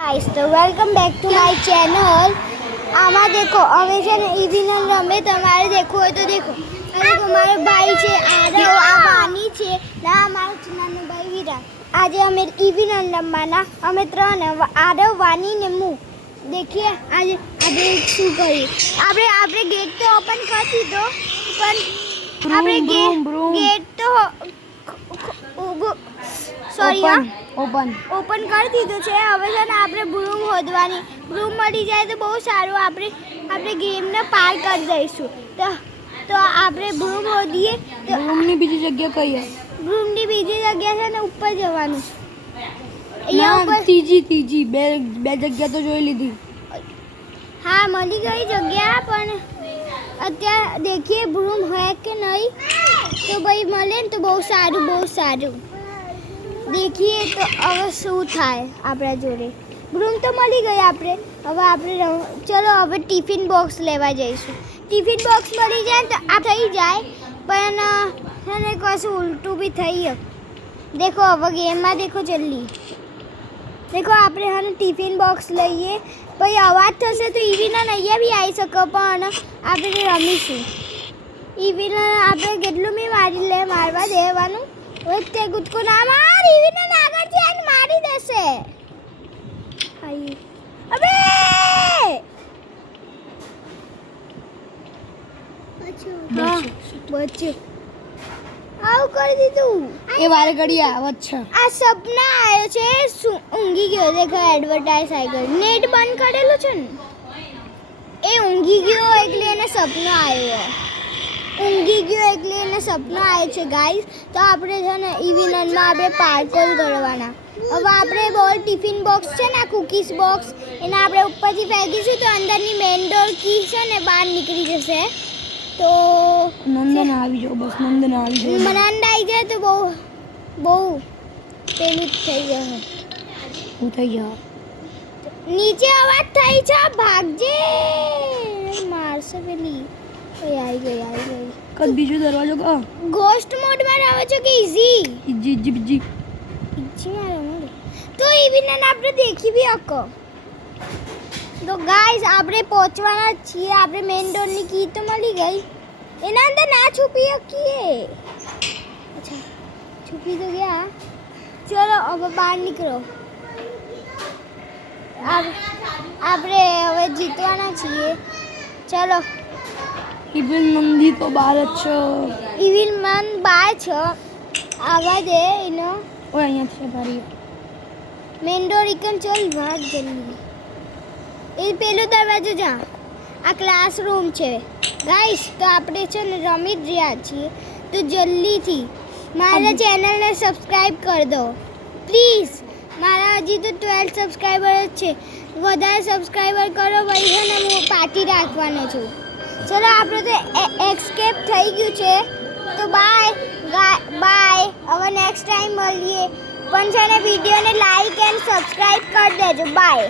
Guys तो welcome back to my channel. आमा देखो अमे છે ને ઈવીનલ રમે તમારે देखो હોય તો देखो અને તમારો ભાઈ છે આરવ આ વાની છે ના અમારો નાનો ભાઈ વિરાટ। આજે અમે ઈવીનલ રમવાના અમે ત્રણ આરવ વાની ને હું देखिए आज આજે શું કરી આપણે ગેટ તો ઓપન કરી દીધો પણ આપણે ગેટ તો સોરી ઓપન કરી દીધું છે। હવે છે ને આપણે બ્રૂમ હોદવાની બ્રૂમ મળી જાય તો બહુ સારું આપણે ગેમને પાર કરી દઈશું। તો આપણે બ્રૂમ હોદીએ તો બ્રૂમની બીજી જગ્યા કઈ છે? બ્રૂમની બીજી જગ્યા છે ને ઉપર જવાનું અહીંયા ઉપર ત્રીજી બે જગ્યા તો જોઈ લીધી। हाँ मली गई जगह पर अत्यार देखिए ब्रूम है कि नहीं तो भाई मले तो बहुत सारू देखिए तो अब शू थाय आपरा जोड़े ब्रूम तो मली गई आपरे अब आपरे चलो अब टिफिन बॉक्स लेवा जईशु। टिफिन बॉक्स मली जाए तो आ थई जाए पण है कशु उल्टू भी थई। देखो अब गेम में देखो जल्दी देखो आपरे हने टिफिन बॉक्स लईए भाई अवाज थशे तो ईवीनल अहींया बी आई सके पण आपणे रमीशुं। ईवीनल आपणे કેટલું મી મારી લે મારવા દેવાનું ઓતે કૂદકો ના માર ईवीनल આગળથી આને મારી દેશે। આઈ અબે હા બચ્ચો આવ કરી દીધું એ વારે ઘડી આવત છે। આ સપના આવ્યો છે ઊંઘી ગયો દેખો એડવર્ટાઇઝ આવી ગયો નેટ બંધ કરેલું છે ને એ ઊંઘી ગયો એટલે એને સપનો આવ્યો ઊંઘી ગયો એટલે એને સપનો આવ્યો છે ગાઈસ। તો આપણે છે ને ઈવીનલમાં આપણે પાર્કોલ કરવાના। હવે આપણે બોલ ટિફિન બોક્સ છે ને કુકીઝ બોક્સ એને આપણે ઉપરથી ફેંકીશું તો અંદરની મેઇન ડોર કી છે ને બહાર નીકળી જશે। તો નંદન આવી જાઓ બસ નંદન આવી જાઓ નંદ આવી જાય તો બહુ પેલું થઈ જશે હું થઈ જાઓ નીચે અવાજ થઈ છે ભાગજે મારશે પેલી આવી ગઈ કદ બીજો દરવાજો કા ઘોસ્ટ મોડમાં રહો છો કે ઈઝી બીજી માં રહો તો ઈવીનલ આપણે દેખી બી શકો। તો ગાઈસ આપણે પહોંચવાના છીએ આપણે મેઇન ડોરની કી તો મળી ગઈ એના અંદર ના છુપી શકીએ। અચ્છા છુપી તો ગયા ચલો હવે બહાર નીકળો આપણે હવે જીતવાના છીએ ચલો। ઇવિલ નંદી તો બહાર જ છે ઇવિલ મન બહાર છે આવા દે એનો ઓય અહીંયા છે ભારી મેઇન ડોર ઇકન ચલ ભાગ જલ્દી એ પેલો દરવાજો જા આ ક્લાસરૂમ છે ગાઈસ। તો આપણે છે ને રમી જ રહ્યા છીએ તો જલ્દીથી મારા ચેનલને સબસ્ક્રાઇબ કરી દો પ્લીઝ। મારા હજી તો 12 સબસ્ક્રાઇબર જ છે વધારે સબસ્ક્રાઇબર કરો ભાઈ છે ને હું પાર્ટી રાખવાનો છું। ચલો આપણે તો એસ્કેપ થઈ ગયું છે તો બાય હવે નેક્સ્ટ ટાઈમ મળીએ પણ છે ને વિડીયોને લાઈક એન્ડ સબસ્ક્રાઇબ કરી દેજો બાય।